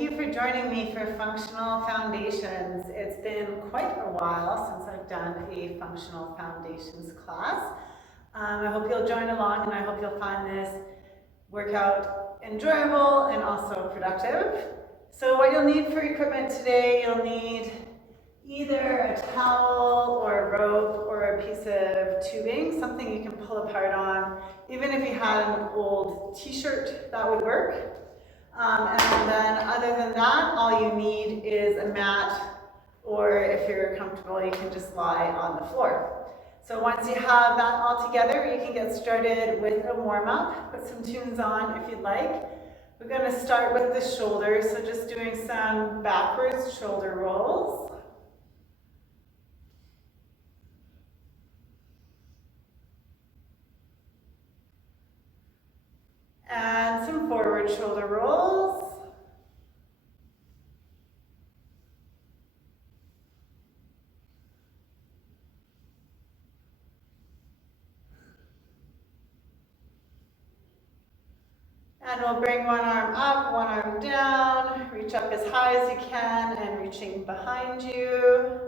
thank you for joining me for Functional Foundations. It's been quite a while since I've done a Functional Foundations class. I hope you'll join along, and I hope you'll find this workout enjoyable and also productive. So what you'll need for equipment today, you'll need either a towel or a rope or a piece of tubing, something you can pull apart on. Even if you had an old t-shirt, that would work. And then other than that, all you need is a mat, or if you're comfortable, you can just lie on the floor. So once you have that all together, you can get started with a warm-up. Put some tunes on if you'd like. We're going to start with the shoulders, so just doing some backwards shoulder rolls. And some forward shoulder rolls. And we'll bring one arm up, one arm down, reach up as high as you can and reaching behind you.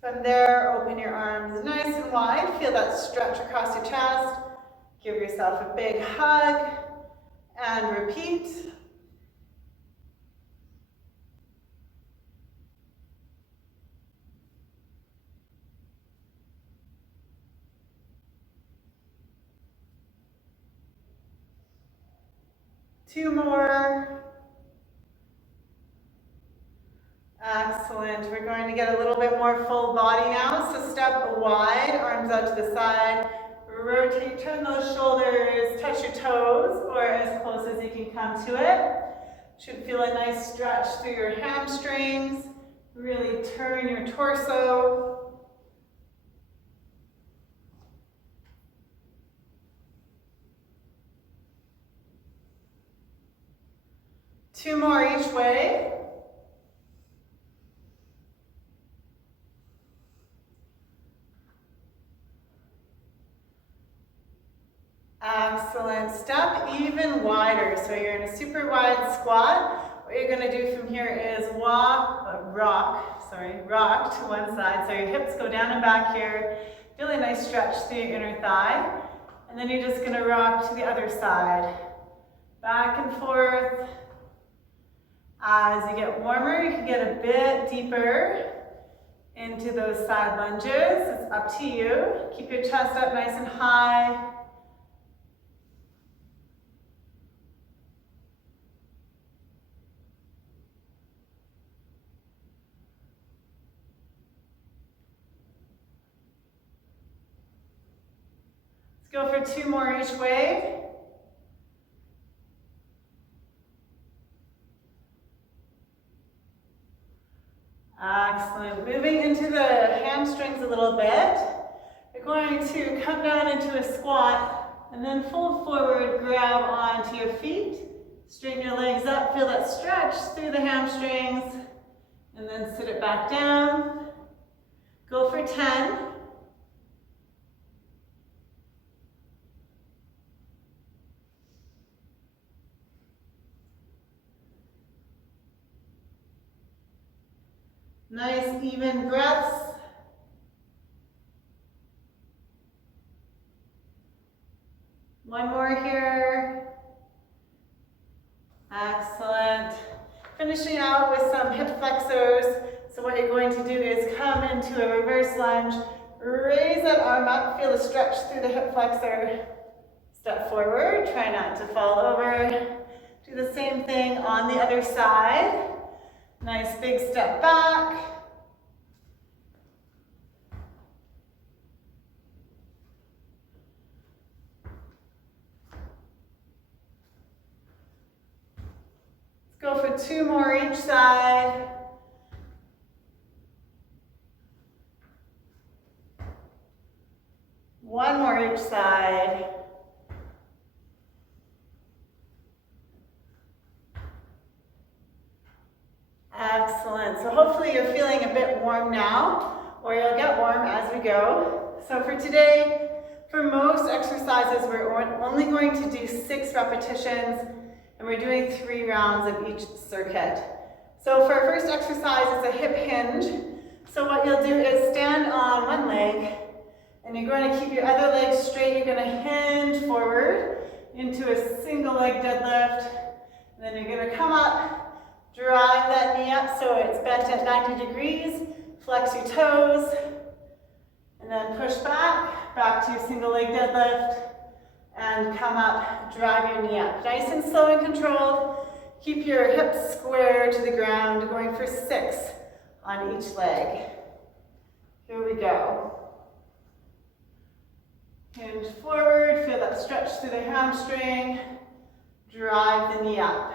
From there, open your arms nice and wide. Feel that stretch across your chest. Give yourself a big hug and repeat. Two more. Excellent. We're going to get a little bit more full body now. So step wide, arms out to the side. Rotate, turn those shoulders, touch your toes, or as close as you can come to it. Should feel a nice stretch through your hamstrings. Really turn your torso. Two more each way. Excellent. Step even wider. So you're in a super wide squat. What you're going to do from here is rock to one side. So your hips go down and back here. Really nice stretch through your inner thigh. And then you're just going to rock to the other side. Back and forth. As you get warmer, you can get a bit deeper into those side lunges. It's up to you. Keep your chest up nice and high. Go for two more each way. Excellent. Moving into the hamstrings a little bit. You're going to come down into a squat and then fold forward, grab onto your feet. Straighten your legs up, feel that stretch through the hamstrings, and then sit it back down. Go for 10. Nice even breaths. One more here. Excellent. Finishing out with some hip flexors. So what you're going to do is come into a reverse lunge, raise that arm up, feel a stretch through the hip flexor. Step forward, try not to fall over. Do the same thing on the other side. Nice big step back. Let's go for two more each side. One more each side. Excellent. So hopefully you're feeling a bit warm now, or you'll get warm as we go. So for today, for most exercises, we're only going to do 6 repetitions, and we're doing 3 rounds of each circuit. So for our first exercise, it's a hip hinge. So what you'll do is stand on one leg, and you're going to keep your other leg straight. You're going to hinge forward into a single leg deadlift. And then you're going to come up, drive that knee up so it's bent at 90 degrees. Flex your toes. And then push back to your single leg deadlift. And come up, drive your knee up. Nice and slow and controlled. Keep your hips square to the ground, going for 6 on each leg. Here we go. Hinge forward, feel that stretch through the hamstring. Drive the knee up.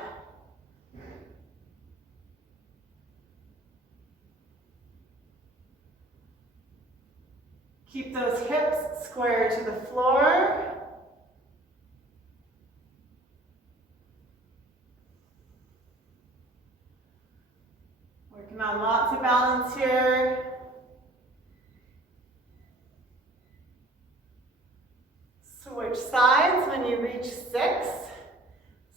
Keep those hips square to the floor. Working on lots of balance here. Switch sides when you reach 6.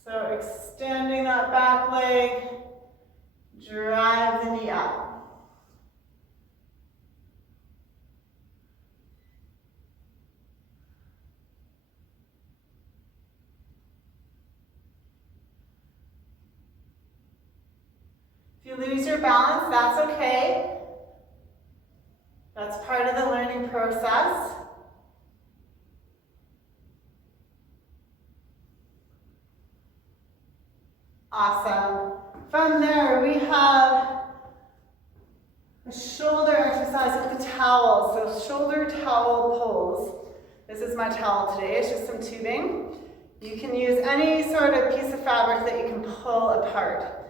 So extending that back leg, drive the knee up. If you lose your balance, that's okay. That's part of the learning process. Awesome. From there, we have a shoulder exercise with the towel. So shoulder towel pulls. This is my towel today. It's just some tubing. You can use any sort of piece of fabric that you can pull apart.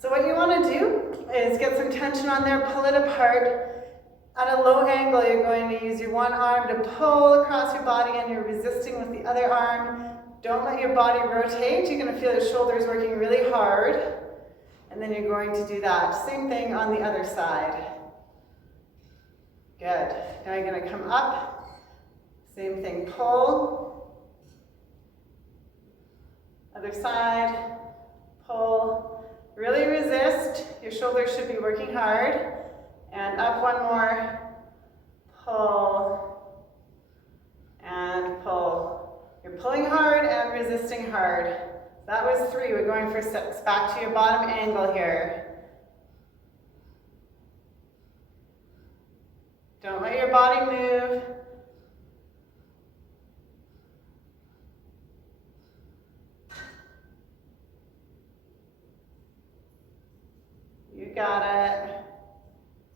So what you want to do is get some tension on there, pull it apart. At a low angle, you're going to use your one arm to pull across your body and you're resisting with the other arm. Don't let your body rotate. You're going to feel your shoulders working really hard. And then you're going to do that. Same thing on the other side. Good. Now you're going to come up. Same thing, pull. Other side, pull. Really resist. Your shoulders should be working hard. And up one more. Pull. And pull. You're pulling hard and resisting hard. That was 3. We're going for 6. Back to your bottom angle here. Don't let your body move. You got it.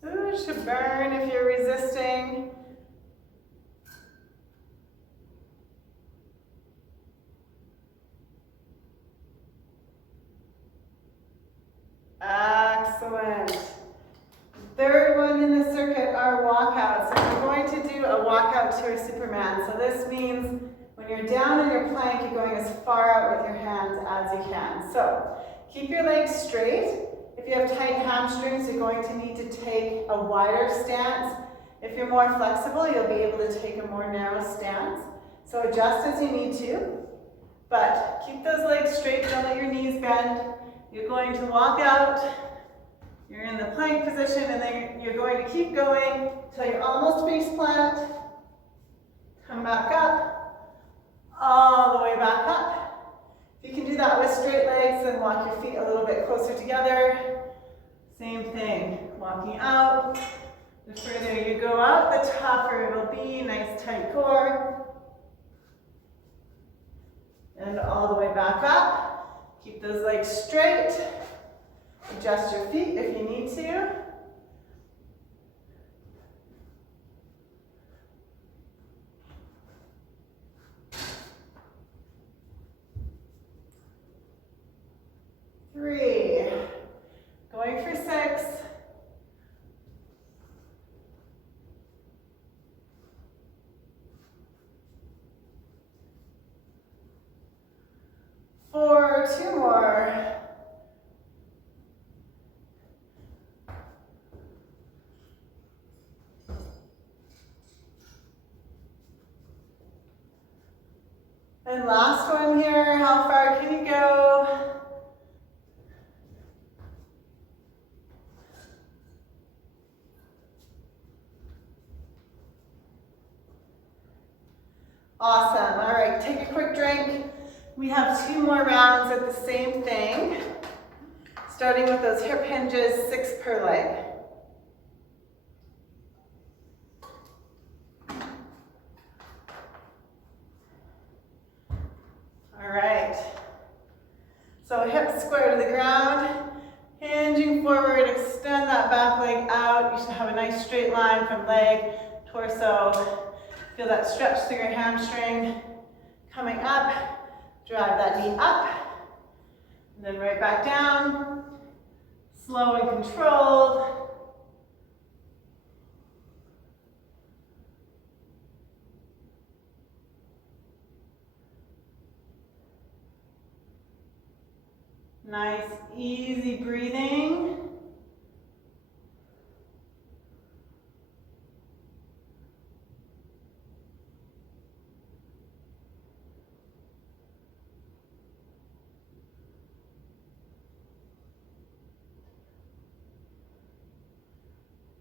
Ooh, it should burn if you're resisting. Excellent. Third one in the circuit are walkouts. So we're going to do a walkout to a Superman. So this means when you're down in your plank, you're going as far out with your hands as you can. So keep your legs straight. If you have tight hamstrings, you're going to need to take a wider stance. If you're more flexible, you'll be able to take a more narrow stance. So adjust as you need to, but keep those legs straight. Don't let your knees bend. You're going to walk out, you're in the plank position, and then you're going to keep going until you're almost face plant. Come back up, all the way back up. If you can do that with straight legs, then walk your feet a little bit closer together. Same thing, walking out. The further you go out, the tougher it'll be. Nice tight core. And all the way back up. Keep those legs straight. Adjust your feet if you need to. Three. Going for 6. 4, 2 more. And last one here, how far can you go? Awesome, all right, take a quick drink. We have 2 more rounds of the same thing, starting with those hip hinges, 6 per leg. All right, so hips square to the ground, hinging forward, extend that back leg out. You should have a nice straight line from leg, torso. Feel that stretch through your hamstring. Coming up, drive that knee up, and then right back down, slow and controlled. Nice, easy breathing.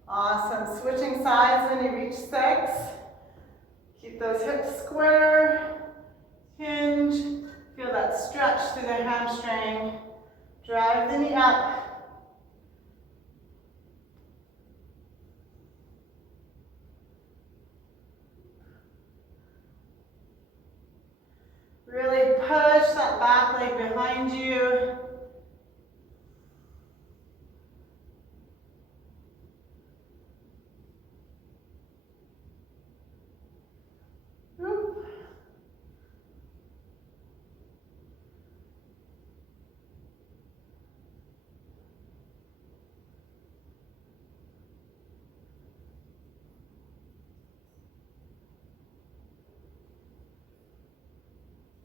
Awesome, switching sides when you reach 6. Keep those hips square, hinge, feel that stretch through the hamstring. Drive the knee up. Really push that back leg behind you.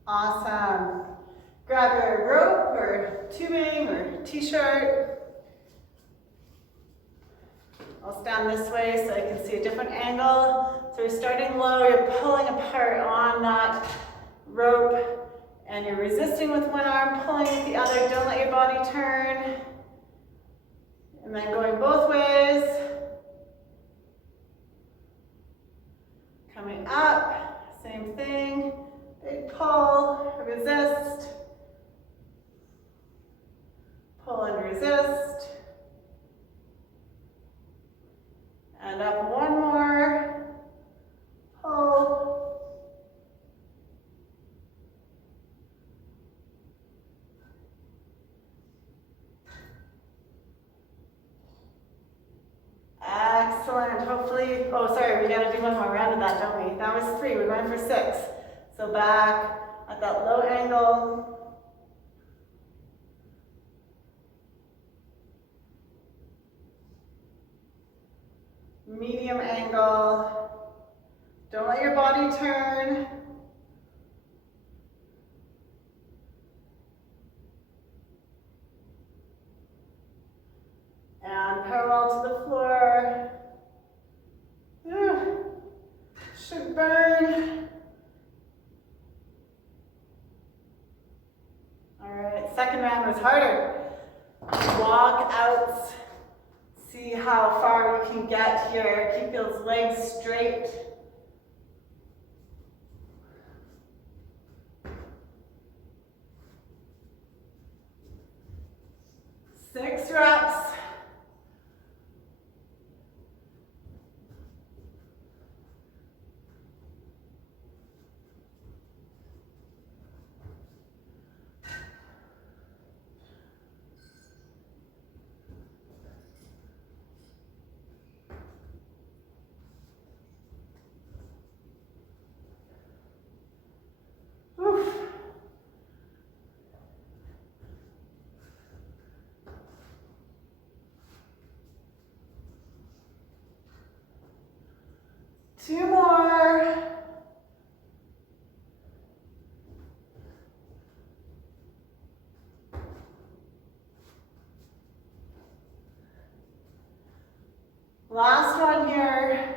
Awesome. Grab your rope or tubing or t-shirt. I'll stand this way so I can see a different angle. So you're starting low, you're pulling apart on that rope, and you're resisting with one arm, pulling with the other. Don't let your body turn. And then going both ways. Coming up, same thing. Big pull, resist. Pull and resist. And up one more. Pull. Excellent. Hopefully, oh sorry, we gotta do one more round of that, don't we? That was 3, we're going for 6. So back at that low angle. Medium angle. Don't let your body turn. And parallel to the floor. Should burn. All right, second round was harder. Walk outs. See how far we can get here. Keep those legs straight. Six reps. Two more. Last one here.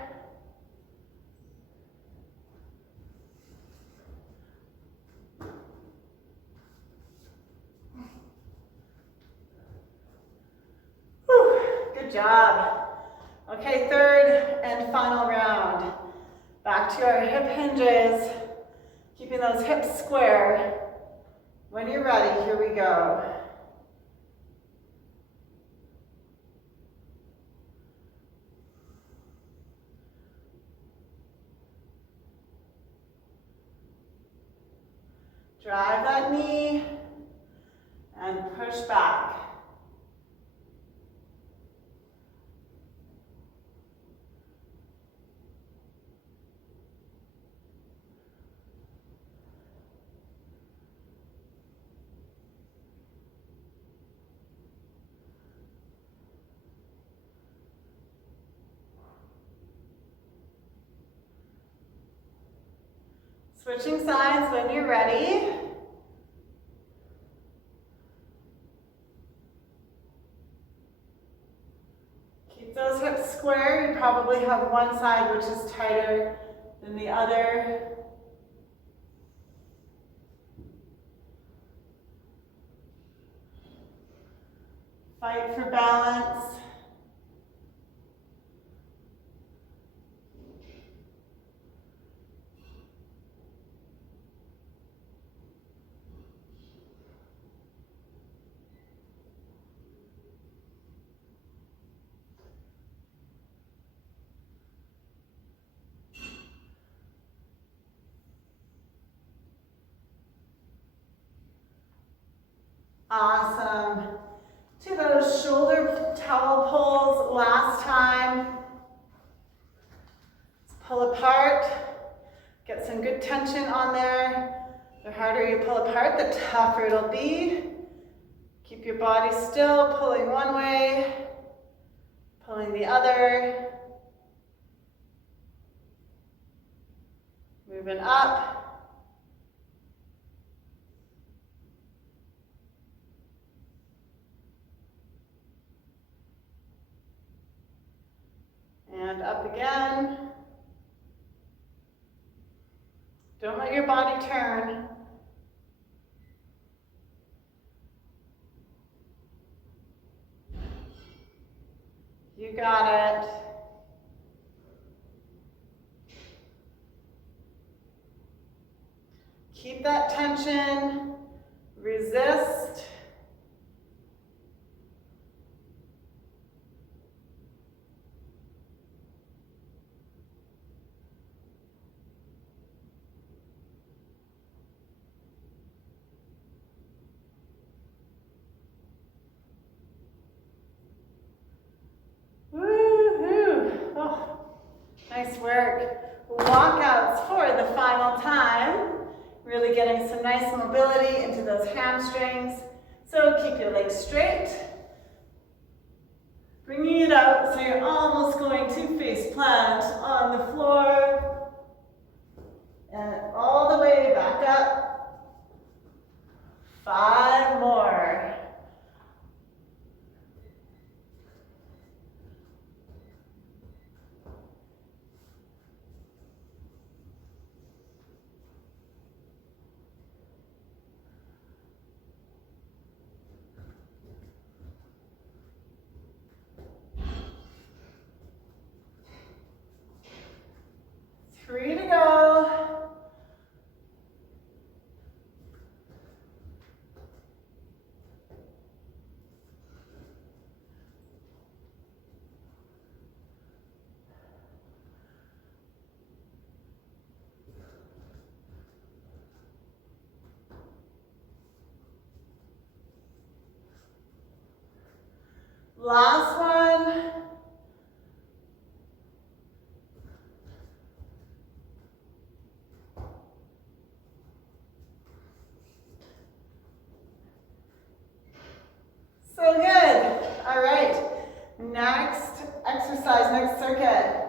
Good job. Okay, third and final round. Back to our hip hinges, keeping those hips square. When you're ready, here we go. Drive that knee and push back. Switching sides when you're ready. Keep those hips square. You probably have one side which is tighter than the other. Fight for balance. Awesome. To those shoulder towel pulls last time. Let's pull apart. Get some good tension on there. The harder you pull apart, the tougher it'll be. Keep your body still, pulling one way, pulling the other. Moving up. And up again. Don't let your body turn. You got it. Keep that tension. Resist. Nice work. Walkouts for the final time. Really getting some nice mobility into those hamstrings. So keep your legs straight. Bringing it out so you're almost going to face plant on the floor. And all the way back up. 5 more. Three to go. Last one. So good. All right. Next exercise, next circuit.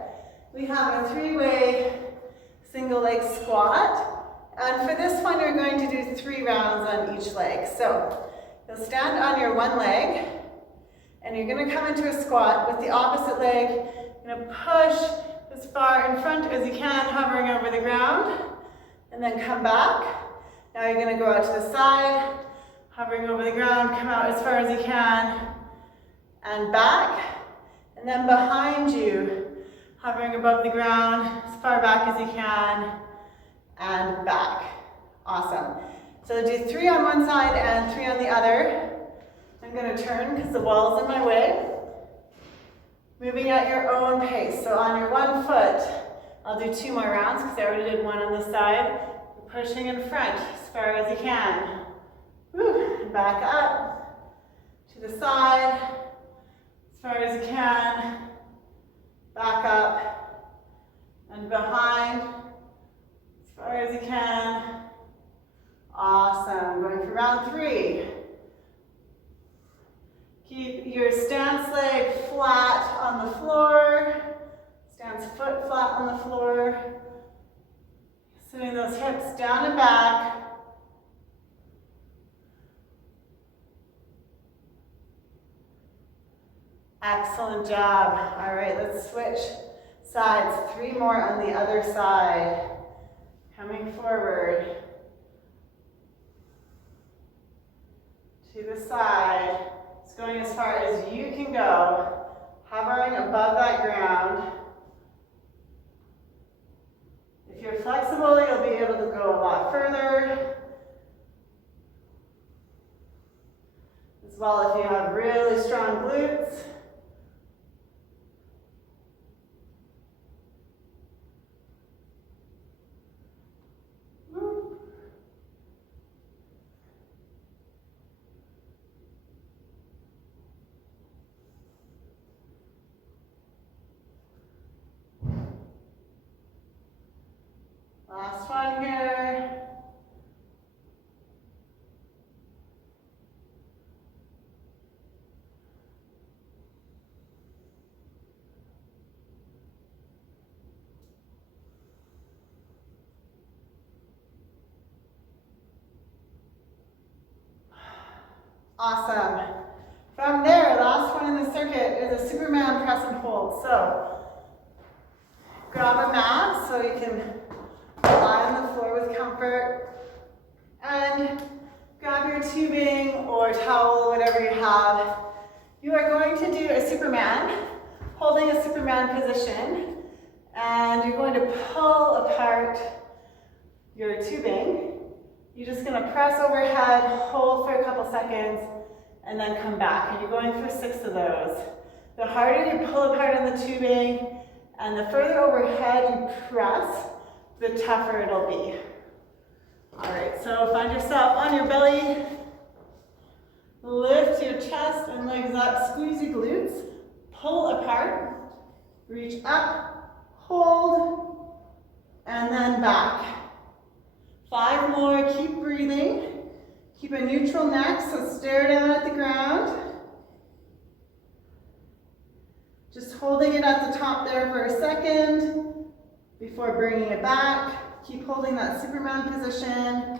We have a 3-way single leg squat. And for this one, you're going to do 3 rounds on each leg. So you'll stand on your one leg, and you're going to come into a squat with the opposite leg. You're going to push as far in front as you can, hovering over the ground, and then come back. Now you're going to go out to the side, hovering over the ground, come out as far as you can, and back. And then behind you, hovering above the ground, as far back as you can, and back. Awesome. So do 3 on one side and 3 on the other. I'm going to turn because the wall's in my way. Moving at your own pace. So on your one foot, I'll do 2 more rounds because I already did 1 on this side. Pushing in front as far as you can. Woo. Back up to the side as far as you can. Back up and behind as far as you can. Awesome. Going for round 3. Keep your stance leg flat on the floor. Stance foot flat on the floor. Sitting those hips down and back. Excellent job. All right, let's switch sides. 3 more on the other side. Coming forward. To the side. It's going as far as you can go. Hovering above that ground. If you're flexible, you'll be able to go a lot further. As well, if you have really strong glutes. Last one here. Awesome. From there, last one in the circuit is a Superman press and hold. So grab a mat so you can lie on the floor with comfort, and grab your tubing or towel, whatever you have. You are going to do a Superman, holding a Superman position, and you're going to pull apart your tubing. You're just going to press overhead, hold for a couple seconds, and then come back. And you're going for 6 of those. The harder you pull apart on the tubing, and the further overhead you press, the tougher it'll be. All right, so find yourself on your belly. Lift your chest and legs up. Squeeze your glutes. Pull apart. Reach up. Hold. And then back. 5 more. Keep breathing. Keep a neutral neck, so stare down at the ground. Just holding it at the top there for a second before bringing it back. Keep holding that Superman position.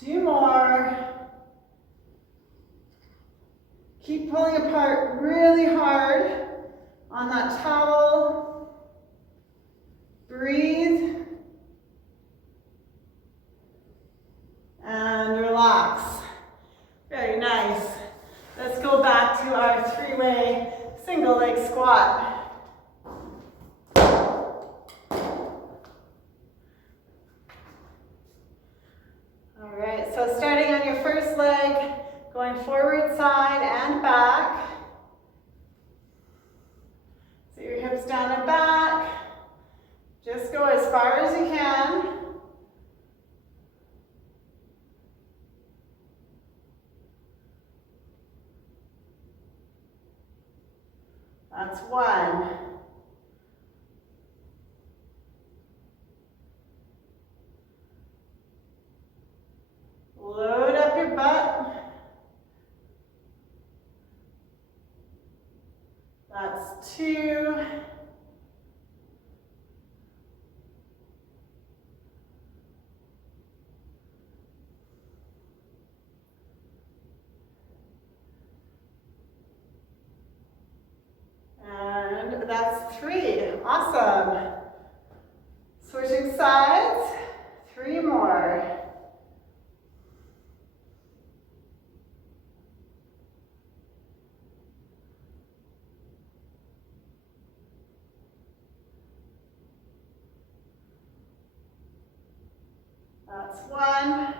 2 more. Keep pulling apart really hard on that towel. Breathe. And relax. Very nice. Let's go back to our 3-way single leg squat. All right, so starting on your first leg, going forward, side, and back. So your hips down and back. Just go as far as you can. That's 1. Load up your butt. That's 2. And that's 3. Awesome. Switching sides. 3 more. That's 1.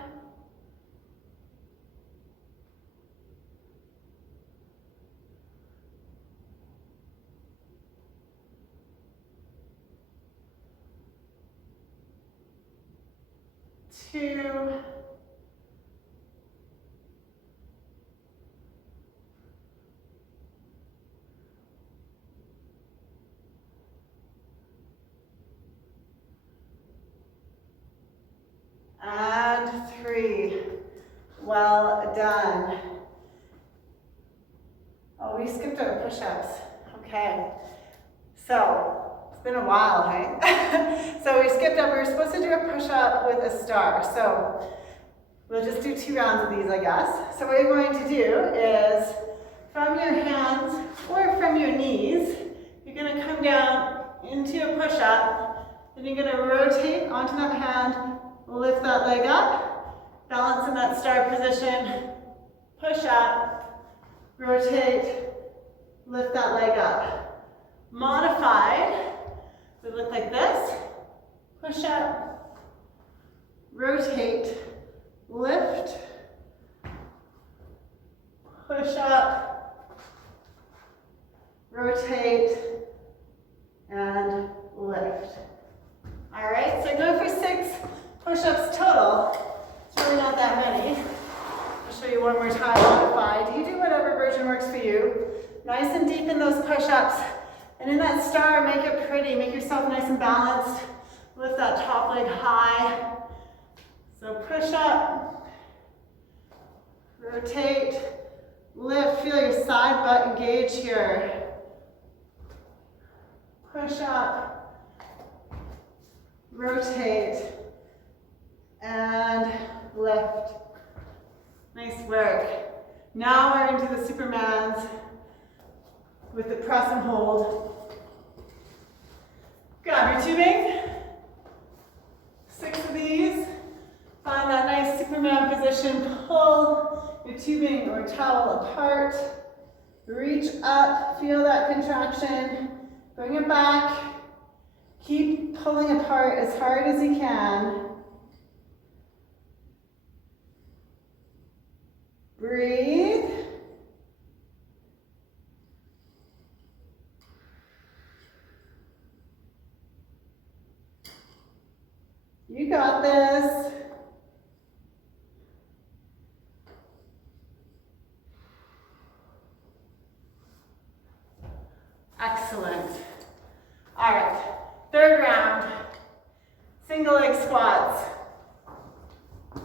2. And 3. Well done. Oh, we skipped our push-ups. Okay. So, it's been a while, hey? So we skipped up. We were supposed to do a push-up with a star. So, we'll just do 2 rounds of these, I guess. So what you're going to do is, from your hands or from your knees, you're going to come down into a push-up. Then you're going to rotate onto that hand, lift that leg up, balance in that star position, push up, rotate, lift that leg up. Modified would look like this. Push up, rotate, lift, push up, rotate, and lift. All right, so go for 6 push-ups total. It's really not that many. I'll show you one more time, modified. You do whatever version works for you. Nice and deep in those push-ups. And in that star, make it pretty. Make yourself nice and balanced. Lift that top leg high. So push up, rotate, lift. Feel your side butt engage here. Push up, rotate, and lift. Nice work. Now we're into the Supermans with the press and hold. Grab your tubing. 6 of these. Find that nice Superman position. Pull your tubing or towel apart. Reach up. Feel that contraction. Bring it back. Keep pulling apart as hard as you can. Breathe. You got this. Excellent. All right, 3rd round. Single leg squats.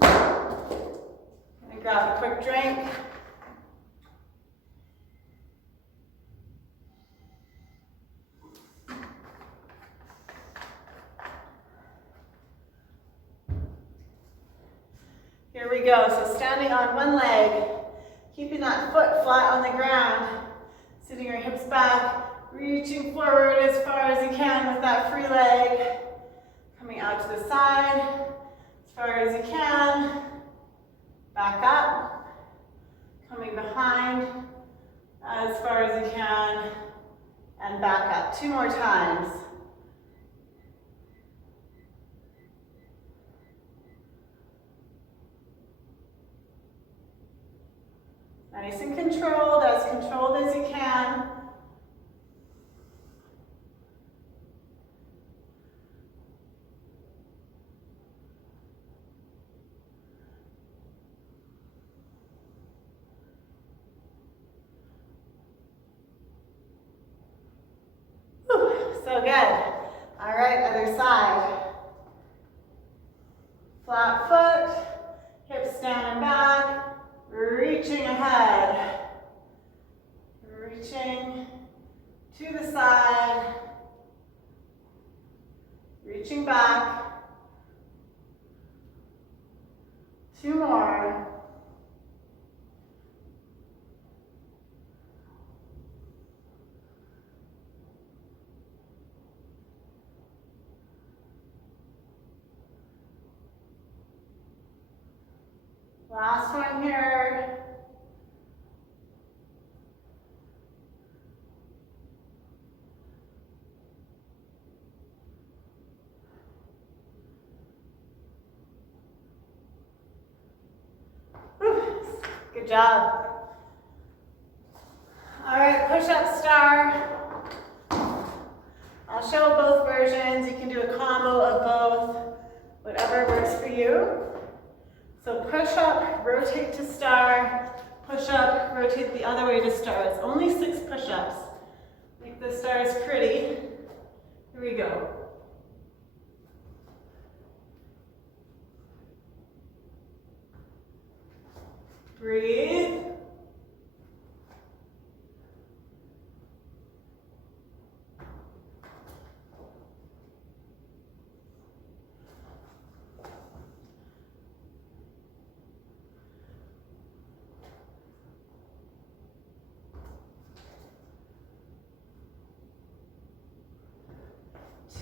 Gonna grab a quick drink. Here we go. So standing on one leg, keeping that foot flat on the ground, sitting your hips back, reaching forward as far as you can with that free leg, coming out to the side as far as you can, back up, coming behind as far as you can, and back up. 2 more times. Nice and controlled as you can. Whew, so good. All right, other side. Flat foot, hips down and back, reaching ahead. Reaching to the side, reaching back. 2 more. Last one here. Good job. All right, push-up star. I'll show both versions. You can do a combo of both, whatever works for you. So push up, rotate to star, push up, rotate the other way to star. It's only 6 push-ups. Make the stars pretty. Here we go. Breathe.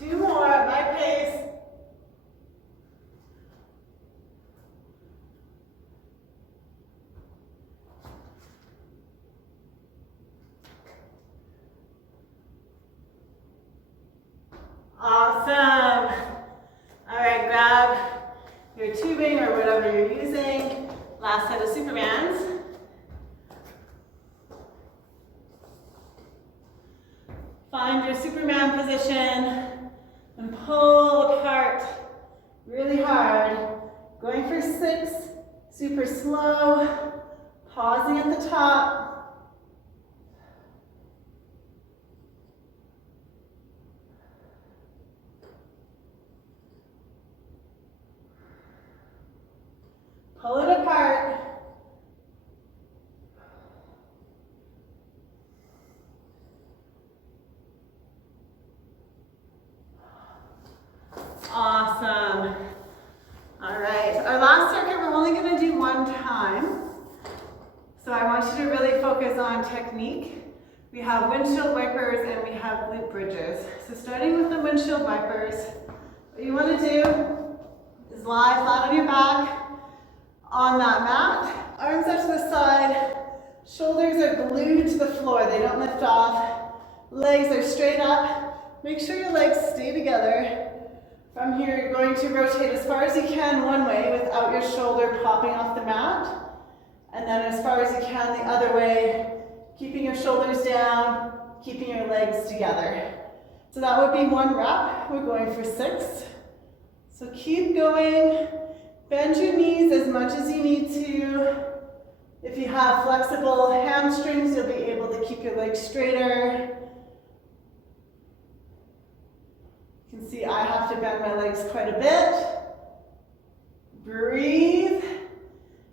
Two more at my pace. Awesome. All right, grab your tubing or whatever you're using. Last set of Supermans. Find your Superman position and pull apart really hard. Going for 6, super slow, pausing at the top. Pull it apart. Awesome. All right, our last circuit we're only going to do one time. So I want you to really focus on technique. We have windshield wipers and we have glute bridges. So starting with the windshield wipers, what you want to do is lie flat on your back on that mat, arms out to the side, shoulders are glued to the floor, they don't lift off, legs are straight up. Make sure your legs stay together. From here, you're going to rotate as far as you can one way without your shoulder popping off the mat. And then as far as you can the other way, keeping your shoulders down, keeping your legs together. So that would be 1 rep. We're going for 6. So keep going. Bend your knees as much as you need to. If you have flexible hamstrings, you'll be able to keep your legs straighter. You can see I have to bend my legs quite a bit. Breathe.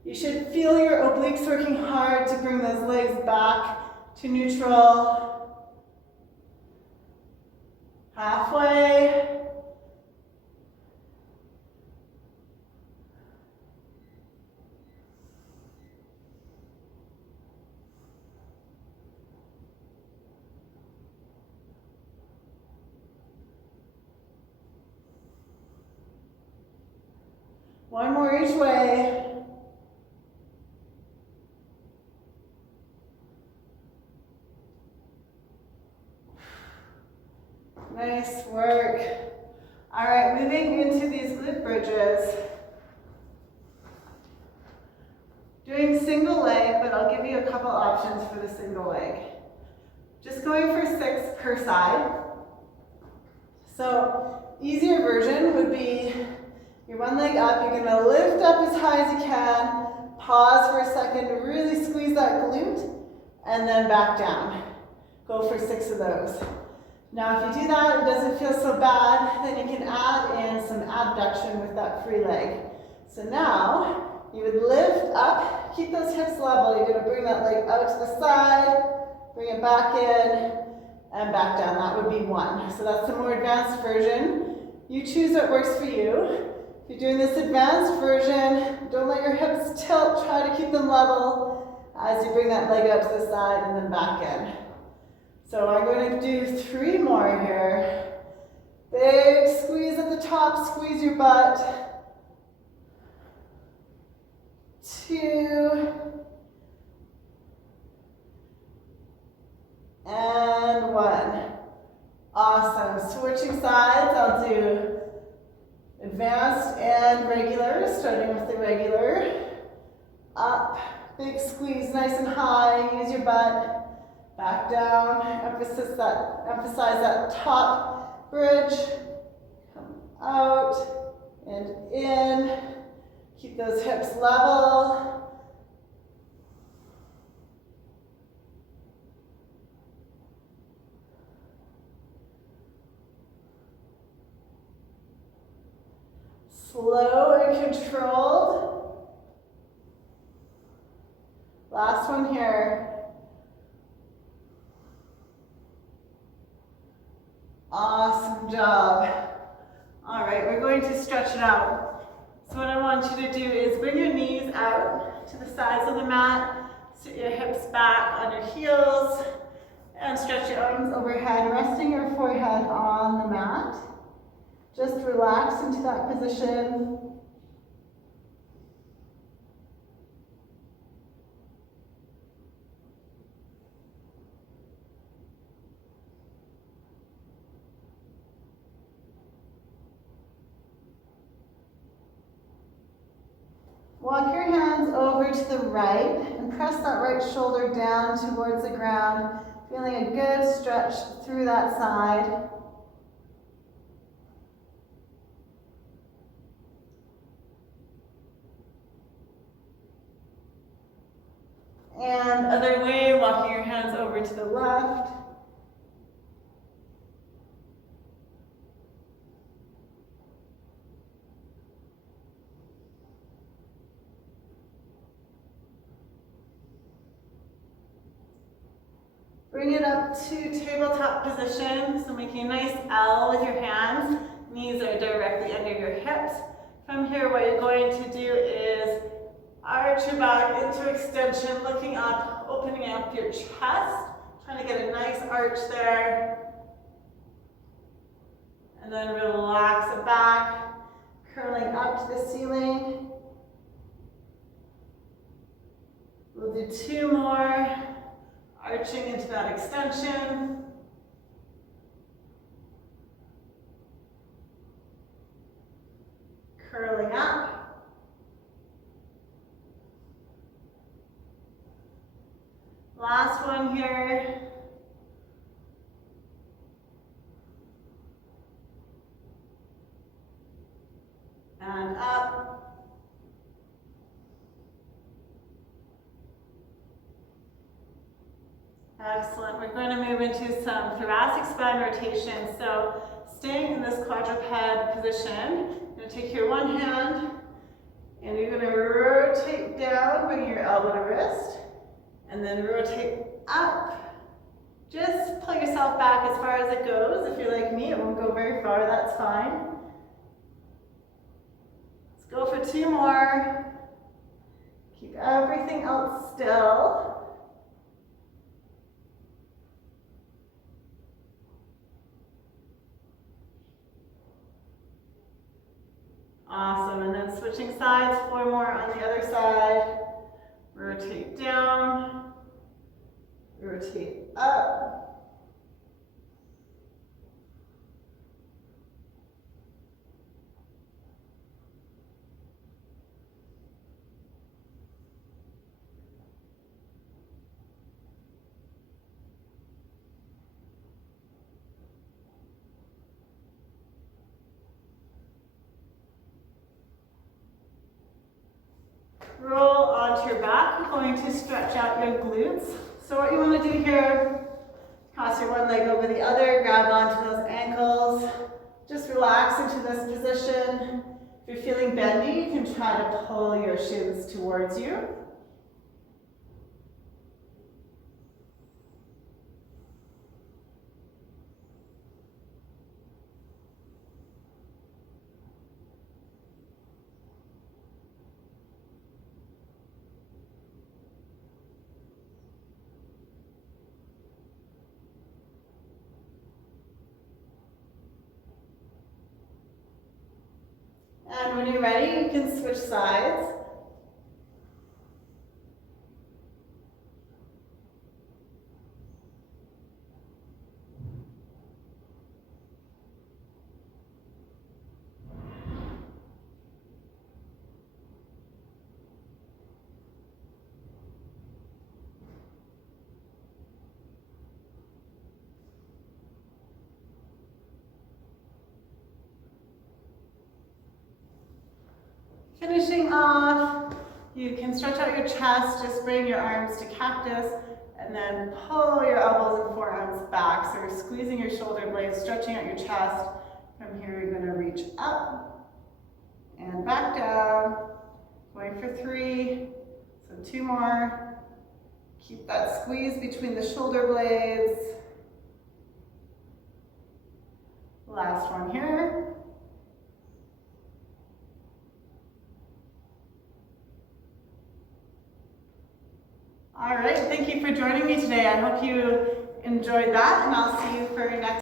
You should feel your obliques working hard to bring those legs back to neutral. Halfway. One more each way. Nice work. All right, moving into these glute bridges. Doing single leg, but I'll give you a couple options for the single leg. Just going for 6 per side. So, easier version would be your one leg up, you're gonna lift up as high as you can, pause for a second to really squeeze that glute, and then back down. Go for 6 of those. Now if you do that, it doesn't feel so bad, then you can add in some abduction with that free leg. So now, you would lift up, keep those hips level, you're gonna bring that leg out to the side, bring it back in, and back down. That would be 1. So that's the more advanced version. You choose what works for you. If you're doing this advanced version, don't let your hips tilt, try to keep them level as you bring that leg out to the side and then back in. So I'm going to do 3 more here. Big squeeze at the top, squeeze your butt. 2. And 1. Awesome. Switching sides, I'll do advanced and regular, starting with the regular. Up, Big squeeze, nice and high. Use your butt. Back down. Emphasize that top bridge. Come out and in. Keep those hips level. Slow and controlled. Last one here. Awesome job. All right, we're going to stretch it out. So what I want you to do is bring your knees out to the sides of the mat, sit your hips back on your heels, and stretch your arms overhead, resting your forehead on the mat. Just relax into that position. Walk your hands over to the right and press that right shoulder down towards the ground, feeling a good stretch through that side. And other way, walking your hands over to the left. Bring it up to tabletop position, so making a nice L with your hands. Knees are directly under your hips. From here, what you're going to do is arch your back into extension, looking up, opening up your chest, trying to get a nice arch there. And then relax it back, curling up to the ceiling. We'll do 2 more. Arching into that extension. Curling up. Last one here. And up. Excellent. We're going to move into some thoracic spine rotation. So staying in this quadruped position, you're going to take your one hand and you're going to rotate down, bring your elbow to wrist, and then rotate up. Just pull yourself back as far as it goes. If you're like me, it won't go very far, that's fine. Let's go for 2 more. Keep everything else still. Awesome, and then switching sides, 4 more on the other side. Rotate down, rotate up. Roll onto your back. We're going to stretch out your glutes. So what you want to do here, cross your one leg over the other, grab onto those ankles. Just relax into this position. If you're feeling bendy, you can try to pull your shins towards you. And when you're ready, you can switch sides. Finishing off, you can stretch out your chest, just bring your arms to cactus, and then pull your elbows and forearms back. So you're squeezing your shoulder blades, stretching out your chest. From here, you're gonna reach up and back down. Going for 3, so 2 more. Keep that squeeze between the shoulder blades. Last one here. All right, thank you for joining me today. I hope you enjoyed that, and I'll see you for next